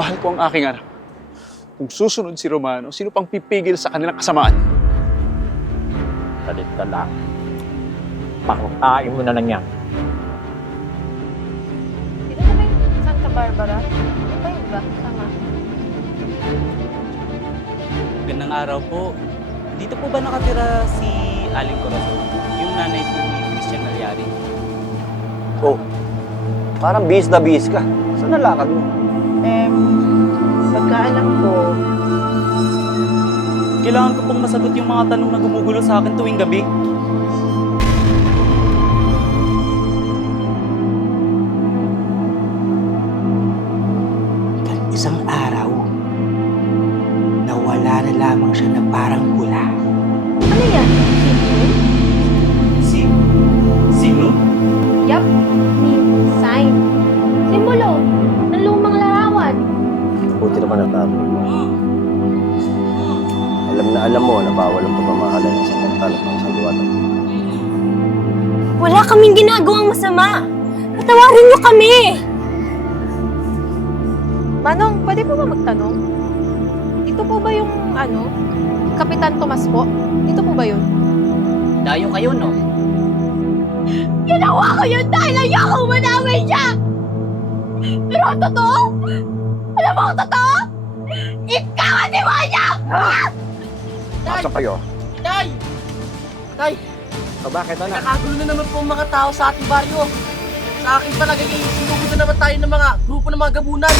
Mahal ko ang aking anak. Kung susunod si Romano, sino pang pipigil sa kanilang kasamaan? Salit ka lang. Pakutain mo na lang yan. Dito na ba yung Santa Barbara? Ano ba yun ba? Tama. Gandang araw po. Dito po ba nakatira si Aling Corazon? Yung nanay po ni Christian Malyari. Oh, parang bis na bis ka. Saan nalakad mo? Eh, pagkaalam ko, Kailangan ko pong masagot yung mga tanong na gumugulo sa akin tuwing gabi. isang araw, nawala na lamang siya na parang pula. ano yan? Buti naman at mo. Alam na alam mo na bawal ang pagmamahalan ng samantala ng isang diwata. Wala kaming ginagawang masama. Patawarin niyo kami. Manong, pwede po ba magtanong? Dito po ba yung, ano, Kapitan Tomas po? Dito po ba yun? Dayo kayo, no? Ginawa ko yun dahil ayoko manawin siya. Pero ang totoo, alam mo ang totoo? Ikaw ang demonyo! Asa kayo? Tay! Tay! O bakit anak? Nakagulo na naman po ang mga tao sa ating baryo. Sa akin palagay, sinugod na naman tayo ng mga grupo ng mga gabunan.